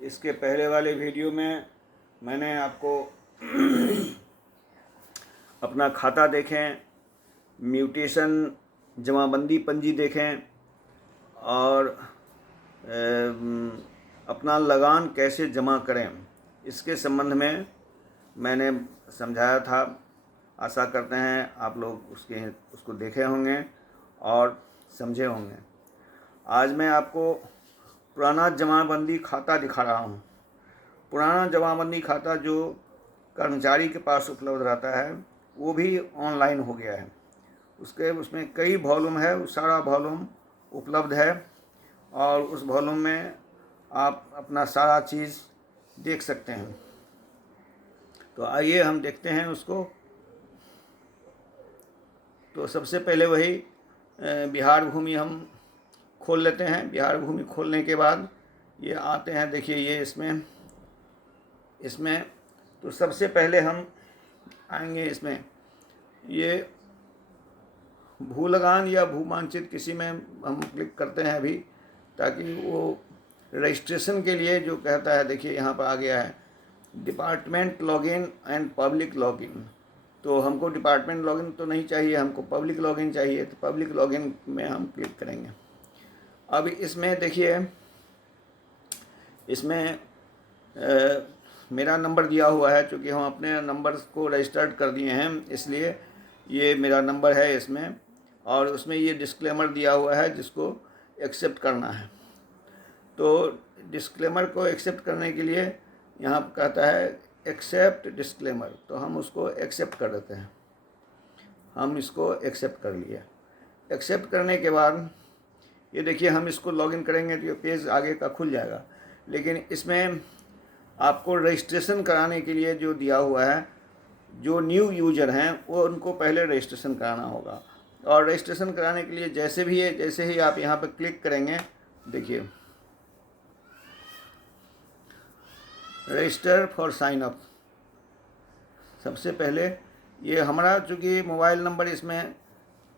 इसके पहले वाले वीडियो में मैंने आपको अपना खाता देखें, म्यूटेशन जमाबंदी पंजी देखें और अपना लगान कैसे जमा करें, इसके संबंध में मैंने समझाया था। आशा करते हैं आप लोग उसको देखे होंगे और समझे होंगे। आज मैं आपको पुराना जमाबंदी खाता दिखा रहा हूँ। पुराना जमाबंदी खाता जो कर्मचारी के पास उपलब्ध रहता है वो भी ऑनलाइन हो गया है। उसमें कई वॉल्यूम है, वो सारा वॉल्यूम उपलब्ध है और उस वॉल्यूम में आप अपना सारा चीज़ देख सकते हैं। तो आइए हम देखते हैं उसको। तो सबसे पहले वही बिहार भूमि हम खोल लेते हैं। बिहार भूमि खोलने के बाद ये आते हैं, देखिए ये इसमें तो सबसे पहले हम आएंगे इसमें, ये भू लगान या भू मानचित्र किसी में हम क्लिक करते हैं अभी, ताकि वो रजिस्ट्रेशन के लिए जो कहता है, देखिए यहाँ पर आ गया है department login and public login. तो हमको डिपार्टमेंट लॉगिन तो नहीं चाहिए, हमको पब्लिक लॉगिन चाहिए। तो पब्लिक लॉगिन में हम क्लिक करेंगे। अब इसमें देखिए, इसमें मेरा नंबर दिया हुआ है, क्योंकि हम अपने नंबर को रजिस्टर्ड कर दिए हैं, इसलिए ये मेरा नंबर है इसमें। और उसमें ये डिस्क्लेमर दिया हुआ है जिसको एक्सेप्ट करना है। तो डिस्क्लेमर को एक्सेप्ट करने के लिए यहाँ कहता है एक्सेप्ट डिस्क्लेमर, तो हम उसको एक्सेप्ट कर देते हैं। हम इसको एक्सेप्ट कर लिए। एक्सेप्ट करने के बाद ये देखिए, हम इसको लॉगिन करेंगे तो ये पेज आगे का खुल जाएगा। लेकिन इसमें आपको रजिस्ट्रेशन कराने के लिए जो दिया हुआ है, जो न्यू यूजर हैं वो उनको पहले रजिस्ट्रेशन कराना होगा। और रजिस्ट्रेशन कराने के लिए जैसे ही आप यहाँ पर क्लिक करेंगे, देखिए रजिस्टर फॉर साइन अप। सबसे पहले ये हमारा चूँकि मोबाइल नंबर इसमें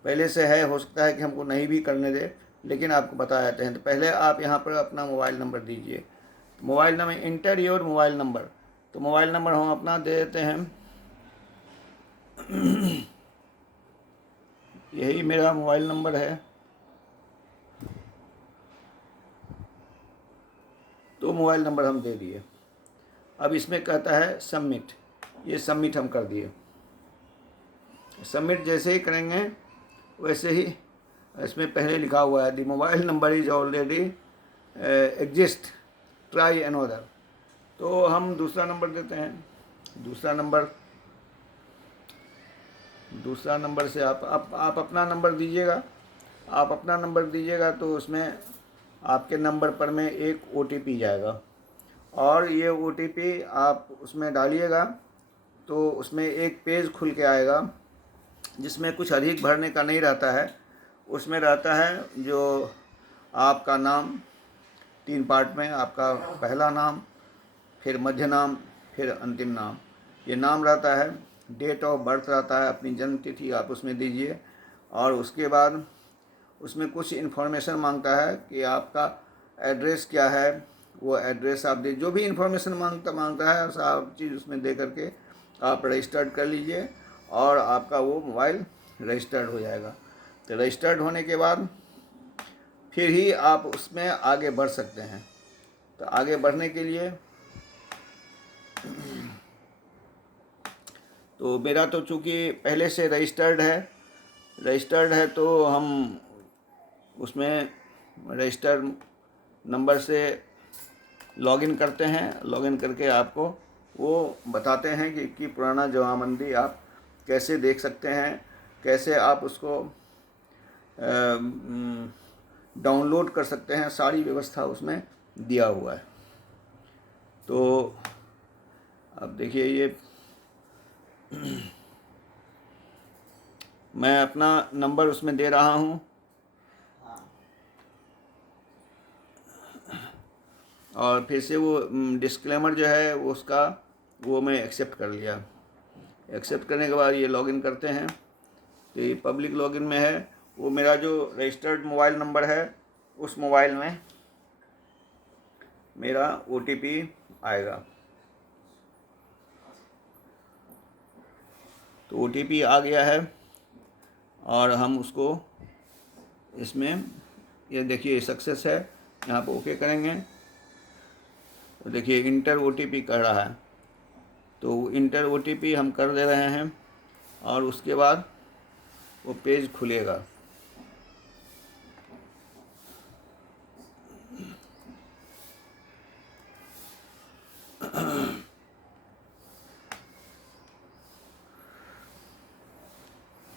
पहले से है, हो सकता है कि हमको नहीं भी करने दे, लेकिन आपको बता देते हैं। तो पहले आप यहाँ पर अपना मोबाइल नंबर दीजिए। Mobile number, inter your mobile number. तो मोबाइल नंबर हम अपना दे देते हैं। यही मेरा मोबाइल नंबर है। तो मोबाइल नंबर हम दे दिए। अब इसमें कहता है सबमिट, ये सबमिट हम कर दिए। सबमिट जैसे ही करेंगे वैसे ही इसमें पहले लिखा हुआ है the mobile number is already exist, try another. तो हम दूसरा नंबर देते हैं। दूसरा नंबर से आप अपना नंबर दीजिएगा। आप अपना नंबर दीजिएगा तो उसमें आपके नंबर पर में एक OTP जाएगा, और ये OTP आप उसमें डालिएगा तो उसमें एक पेज खुल के आएगा जिसमें कुछ अधिक भरने का नहीं रहता है। उसमें रहता है जो आपका नाम 3 पार्ट में, आपका पहला नाम, फिर मध्य नाम, फिर अंतिम नाम। ये नाम रहता है, डेट ऑफ बर्थ रहता है, अपनी जन्म तिथि आप उसमें दीजिए। और उसके बाद उसमें कुछ इन्फॉर्मेशन मांगता है कि आपका एड्रेस क्या है, वो एड्रेस आप दे, जो भी इन्फॉर्मेशन मांगता है सब चीज़ उसमें दे करके आप रजिस्टर्ड कर लीजिए और आपका वो मोबाइल रजिस्टर्ड हो जाएगा। तो रजिस्टर्ड होने के बाद फिर ही आप उसमें आगे बढ़ सकते हैं। तो आगे बढ़ने के लिए तो मेरा तो चूँकि पहले से रजिस्टर्ड है तो हम उसमें रजिस्टर नंबर से लॉगिन करते हैं। लॉगिन करके आपको वो बताते हैं कि पुराना जमाबंदी आप कैसे देख सकते हैं, कैसे आप उसको डाउनलोड कर सकते हैं। सारी व्यवस्था उसमें दिया हुआ है। तो अब देखिए, ये मैं अपना नंबर उसमें दे रहा हूँ और फिर से वो डिस्क्लेमर जो है वो मैं एक्सेप्ट कर लिया। एक्सेप्ट करने के बाद ये लॉगिन करते हैं। तो ये पब्लिक लॉगिन में है, वो मेरा जो रजिस्टर्ड मोबाइल नंबर है उस मोबाइल में मेरा OTP आएगा। तो OTP आ गया है और हम उसको इसमें, ये देखिए सक्सेस है, यहाँ पर ओके करेंगे तो देखिए इंटर OTP कर रहा है। तो इंटर OTP हम कर दे रहे हैं और उसके बाद वो पेज खुलेगा।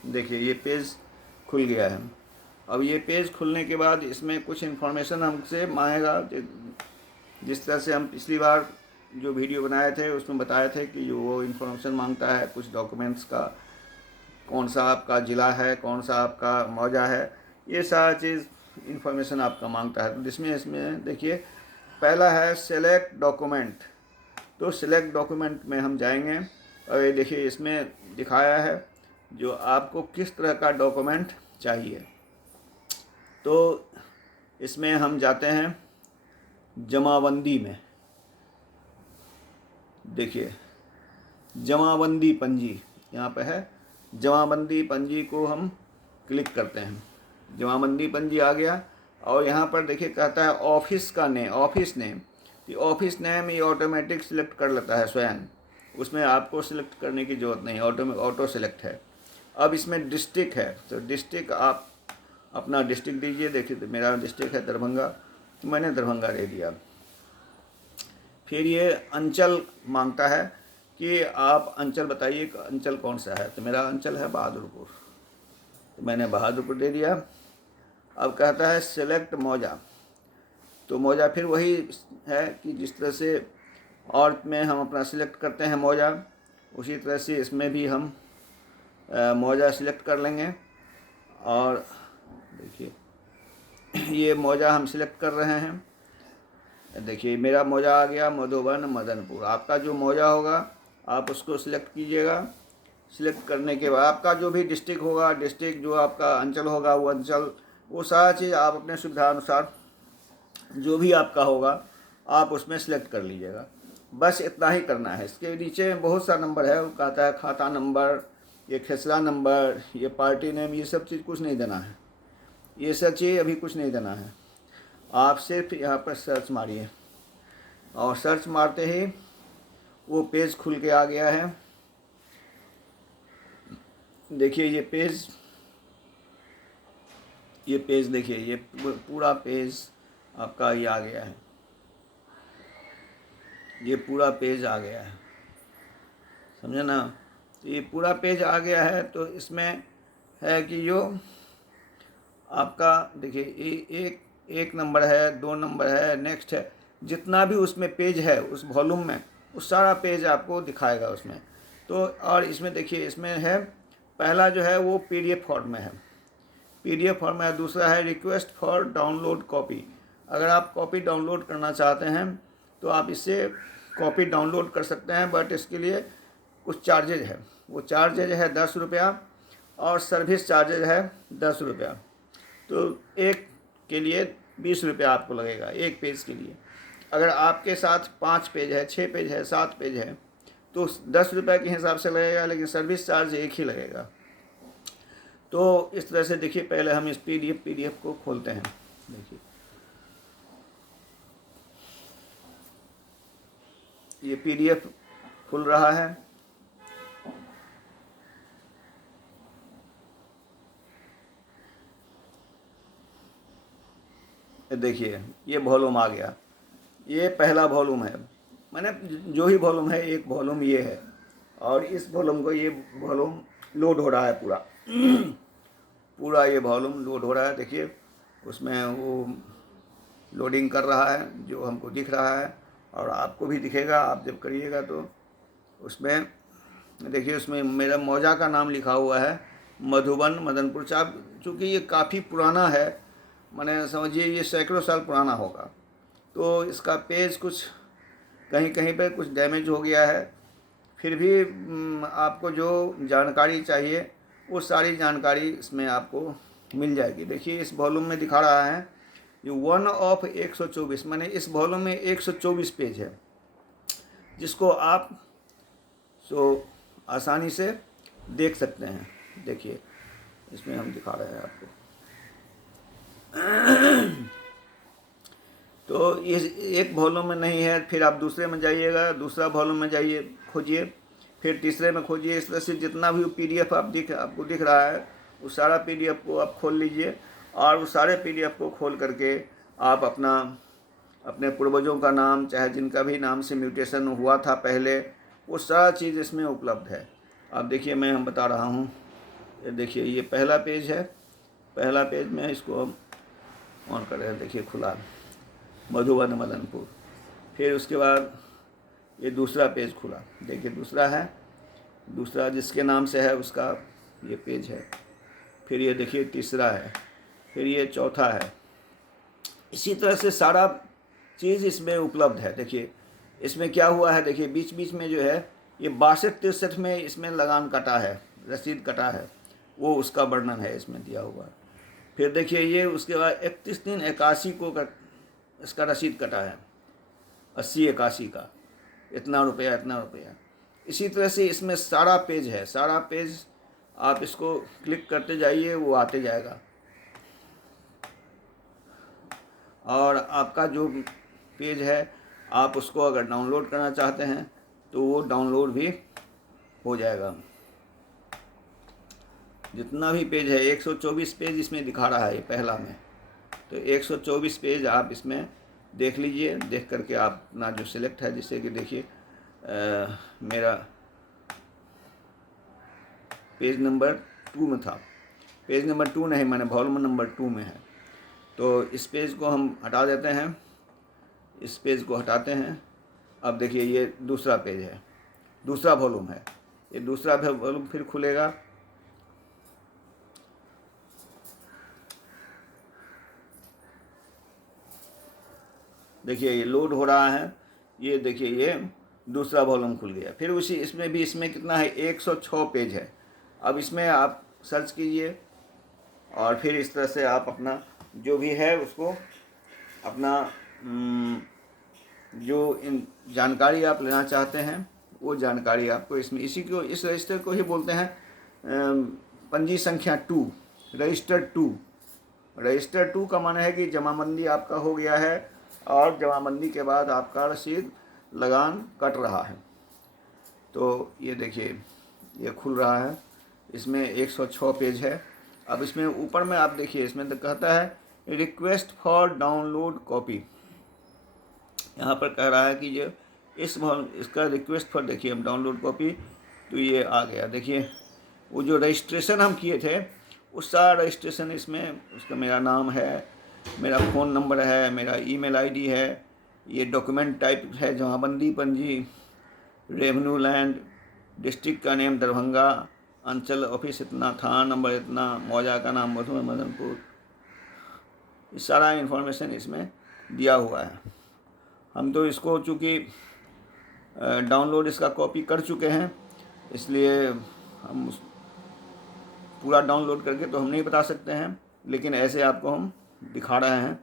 देखिए ये पेज खुल गया है। अब ये पेज खुलने के बाद इसमें कुछ इन्फॉर्मेशन हमसे मांगेगा, जिस तरह से हम पिछली बार जो वीडियो बनाए थे उसमें बताए थे कि जो वो इन्फॉर्मेशन मांगता है कुछ डॉक्यूमेंट्स का, कौन सा आपका ज़िला है, कौन सा आपका मौजा है, ये सारा चीज़ इन्फॉर्मेशन आपका मांगता है। तो इसमें देखिए पहला है सेलेक्ट डॉक्यूमेंट। तो सेलेक्ट डॉक्यूमेंट में हम जाएंगे और ये देखिए इसमें दिखाया है जो आपको किस तरह का डॉक्यूमेंट चाहिए। तो इसमें हम जाते हैं जमाबंदी में। देखिए जमाबंदी पंजी यहाँ पे है, जमाबंदी पंजी को हम क्लिक करते हैं। जमाबंदी पंजी आ गया और यहाँ पर देखिए कहता है ऑफिस का नेम, ऑफिस नेम। ये ऑफिस नेम ये ऑटोमेटिक सिलेक्ट कर लेता है स्वयं, उसमें आपको सिलेक्ट करने की ज़रूरत नहीं, ऑटो सेलेक्ट है। अब इसमें डिस्ट्रिक्ट है, तो डिस्ट्रिक्ट आप अपना डिस्ट्रिक्ट दीजिए। देखिए तो मेरा डिस्ट्रिक्ट है दरभंगा, तो मैंने दरभंगा दे दिया। फिर ये अंचल मांगता है कि आप अंचल बताइए अंचल कौन सा है, तो मेरा अंचल है बहादुरपुर, तो मैंने बहादुरपुर दे दिया। अब कहता है सेलेक्ट मौजा। तो मौजा फिर वही है कि जिस तरह से और में हम अपना सिलेक्ट करते हैं मौजा, उसी तरह से इसमें भी हम मौजा सिलेक्ट कर लेंगे। और देखिए ये मौजा हम सिलेक्ट कर रहे हैं। देखिए मेरा मौजा आ गया मधुबन मदनपुर। आपका जो मौजा होगा आप उसको सिलेक्ट कीजिएगा। सिलेक्ट करने के बाद आपका जो भी डिस्ट्रिक्ट होगा, डिस्ट्रिक्ट जो आपका अंचल होगा वो अंचल, वो सारा चीज़ आप अपने सुविधा अनुसार जो भी आपका होगा आप उसमें सिलेक्ट कर लीजिएगा। बस इतना ही करना है। इसके नीचे बहुत सा नंबर है, वो कहता है खाता नंबर, ये खसरा नंबर, ये पार्टी नेम, ये सब चीज़ कुछ नहीं देना है, ये सब चीज़ अभी कुछ नहीं देना है। आप सिर्फ यहाँ पर सर्च मारिए और सर्च मारते ही वो पेज खुल के आ गया है। देखिए ये पेज देखिए ये पूरा पेज आपका ये आ गया है, ये पूरा पेज आ गया है, समझे ना। तो ये पूरा पेज आ गया है। तो इसमें है कि जो आपका देखिए एक नंबर है, 2 नंबर है, नेक्स्ट है, जितना भी उसमें पेज है उस वॉल्यूम में वो सारा पेज आपको दिखाएगा उसमें। तो और इसमें देखिए इसमें है पहला जो है वो PDF फॉर्म में है, PDF फॉर्म में है। दूसरा है रिक्वेस्ट फॉर डाउनलोड कॉपी। अगर आप कॉपी डाउनलोड करना चाहते हैं तो आप इससे कॉपी डाउनलोड कर सकते हैं, बट इसके लिए कुछ चार्जेज है। वो चार्जेज है 10 रुपया और सर्विस चार्जेज है 10 रुपया। तो एक के लिए 20 रुपया आपको लगेगा एक पेज के लिए। अगर आपके साथ 5 पेज है, 6 पेज है, 7 पेज है तो 10 रुपये के हिसाब से लगेगा, लेकिन सर्विस चार्ज एक ही लगेगा। तो इस तरह से देखिए पहले हम इस PDF को खोलते हैं। देखिए ये PDF खुल रहा है। देखिए ये वॉल्यूम आ गया, ये पहला वॉल्यूम है, मैंने जो ही वॉल्यूम है एक वॉल्यूम ये है, और इस वॉल्यूम को ये वॉल्यूम लोड हो रहा है पूरा पूरा ये वॉल्यूम लोड हो रहा है। देखिए उसमें वो लोडिंग कर रहा है जो हमको दिख रहा है और आपको भी दिखेगा आप जब करिएगा। तो उसमें देखिए उसमें मेरा मौजा का नाम लिखा हुआ है मधुबन मदनपुर। चूँकि ये काफ़ी पुराना है, माने समझिए ये सैकड़ों साल पुराना होगा, तो इसका पेज कुछ कहीं कहीं पे कुछ डैमेज हो गया है। फिर भी आपको जो जानकारी चाहिए वो सारी जानकारी इसमें आपको मिल जाएगी। देखिए इस वॉल्यूम में दिखा रहा है ये 1 ऑफ 124, माने इस वॉल्यूम में 124 पेज है, जिसको आप आसानी से देख सकते हैं। देखिए इसमें हम दिखा रहे हैं आपको। तो ये एक वॉल्यूम में नहीं है, फिर आप दूसरे में जाइएगा, दूसरा वॉल्यूम में जाइए, खोजिए, फिर तीसरे में खोजिए। इस तरह से जितना भी PDF आपको दिख रहा है, उस सारा PDF को आप खोल लीजिए, और उस सारे PDF को खोल करके आप अपने पूर्वजों का नाम, चाहे जिनका भी नाम से म्यूटेशन हुआ था पहले, वो सारा चीज़ इसमें उपलब्ध है। आप देखिए, मैं हम बता रहा हूँ। ये देखिए, ये पहला पेज है। पहला पेज में इसको हम ऑन कर रहे हैं, देखिए खुला, मधुबन मदनपुर। फिर उसके बाद ये दूसरा पेज खुला, देखिए दूसरा है, दूसरा जिसके नाम से है उसका ये पेज है। फिर ये देखिए तीसरा है, फिर ये चौथा है। इसी तरह से सारा चीज़ इसमें उपलब्ध है। देखिए इसमें क्या हुआ है, देखिए बीच बीच में जो है ये 62-63 में इसमें लगान कटा है, रसीद कटा है, वो उसका वर्णन है इसमें दिया हुआ। फिर देखिए ये उसके बाद 31/3/81 को इसका रसीद कटा है, 80-81 का, इतना रुपया इतना रुपया। इसी तरह से इसमें सारा पेज है, सारा पेज आप इसको क्लिक करते जाइए, वो आते जाएगा। और आपका जो पेज है, आप उसको अगर डाउनलोड करना चाहते हैं तो वो डाउनलोड भी हो जाएगा। जितना भी पेज है, 124 पेज इसमें दिखा रहा है ये पहला में, तो 124 पेज आप इसमें देख लीजिए। देख करके आप अपना जो सिलेक्ट है, जैसे कि देखिए मेरा पेज नंबर 2 में था, पेज नंबर 2 नहीं, मैंने वॉल्यूम नंबर 2 में है। तो इस पेज को हम हटा देते हैं, इस पेज को हटाते हैं। अब देखिए ये दूसरा पेज है, दूसरा वॉल्यूम है, ये दूसरा वॉल्यूम फिर खुलेगा। देखिए ये लोड हो रहा है, ये देखिए ये दूसरा वॉल्यूम खुल गया। फिर इसमें कितना है, 106 पेज है। अब इसमें आप सर्च कीजिए, और फिर इस तरह से आप अपना जो भी है उसको अपना जो इन जानकारी आप लेना चाहते हैं, वो जानकारी आपको इसमें, इस रजिस्टर को ही बोलते हैं पंजी संख्या 2, रजिस्टर 2। रजिस्टर 2 का माने है कि जमाबंदी आपका हो गया है, और जमाबंदी के बाद आपका रसीद लगान कट रहा है। तो ये देखिए ये खुल रहा है, इसमें 106 पेज है। अब इसमें ऊपर में आप देखिए, इसमें तो कहता है रिक्वेस्ट फॉर डाउनलोड कॉपी। यहाँ पर कह रहा है कि जो इसका रिक्वेस्ट फॉर, देखिए हम डाउनलोड कॉपी, तो ये आ गया। देखिए वो जो रजिस्ट्रेशन हम किए थे, उस सारा रजिस्ट्रेशन इसमें, उसका मेरा नाम है, मेरा फ़ोन नंबर है, मेरा ईमेल आईडी है, ये डॉक्यूमेंट टाइप है जमाबंदी पंजी, रेवेन्यू लैंड, डिस्ट्रिक्ट का नेम दरभंगा, अंचल ऑफिस इतना, थाना नंबर इतना, मौजा का नाम मधुबन मदनपुर, ये सारा इन्फॉर्मेशन इसमें दिया हुआ है। हम तो इसको चूँकि डाउनलोड इसका कॉपी कर चुके हैं, इसलिए हम पूरा डाउनलोड करके तो हम नहीं बता सकते हैं, लेकिन ऐसे आपको हम दिखा रहे हैं।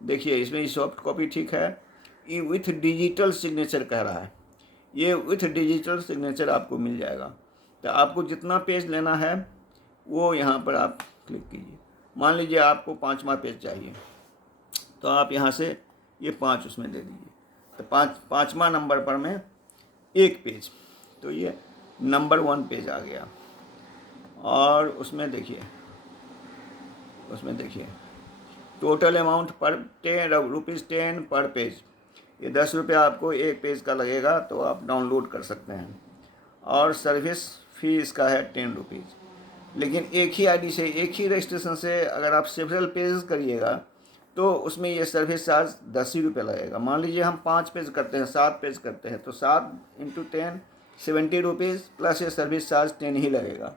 देखिए इसमें सॉफ्ट कॉपी ठीक है, ये विथ डिजिटल सिग्नेचर कह रहा है, ये विथ डिजिटल सिग्नेचर आपको मिल जाएगा। तो आपको जितना पेज लेना है वो यहाँ पर आप क्लिक कीजिए। मान लीजिए आपको 5वां पेज चाहिए, तो आप यहाँ से ये 5 उसमें दे दीजिए, तो 5वां नंबर पर में 1 पेज, तो ये नंबर 1 पेज आ गया। और उसमें देखिए टोटल अमाउंट पर ₹10 पर पेज, ये 10 रुपया आपको 1 पेज का लगेगा, तो आप डाउनलोड कर सकते हैं। और सर्विस फी इसका है ₹10। लेकिन एक ही आईडी से, एक ही रजिस्ट्रेशन से अगर आप सेवरल पेज करिएगा तो उसमें ये सर्विस चार्ज 10 ही रुपये लगेगा। मान लीजिए हम 5 पेज करते हैं, 7 पेज करते हैं, तो 7 × 10 ₹70 प्लस ये सर्विस चार्ज 10 ही लगेगा।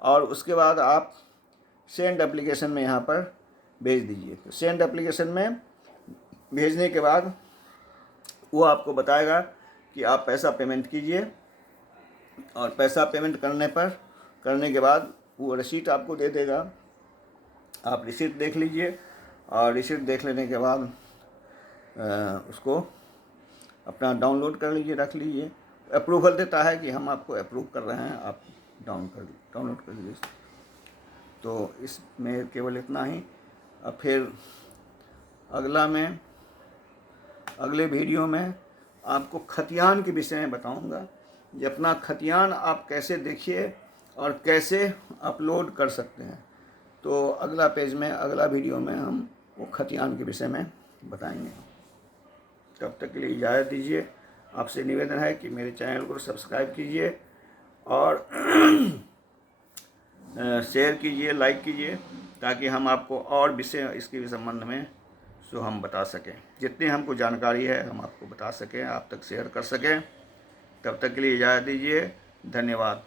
और उसके बाद आप सेंड एप्लीकेशन में यहाँ पर भेज दीजिए। तो सेंड एप्लीकेशन में भेजने के बाद वो आपको बताएगा कि आप पैसा पेमेंट कीजिए, और पैसा पेमेंट करने के बाद वो रिसीट आपको दे देगा। आप रिसीट देख लीजिए, और रिसीट देख लेने के बाद उसको अपना डाउनलोड कर लीजिए, रख लीजिए। अप्रूवल देता है कि हम आपको अप्रूव कर रहे हैं, आप डाउनलोड कर लीजिए। तो इसमें केवल इतना ही। अब फिर अगले वीडियो में आपको खतियान के विषय में बताऊंगा कि अपना खतियान आप कैसे देखिए और कैसे अपलोड कर सकते हैं। तो अगला वीडियो में हम वो खतियान के विषय में बताएंगे। तब तक के लिए इजाज़त दीजिए। आपसे निवेदन है कि मेरे चैनल को सब्सक्राइब कीजिए और शेयर कीजिए, लाइक कीजिए, ताकि हम आपको और विषय इसके संबंध में सो हम बता सकें। जितनी हमको जानकारी है हम आपको बता सकें, आप तक शेयर कर सकें। तब तक के लिए इजाज़त दीजिए। धन्यवाद।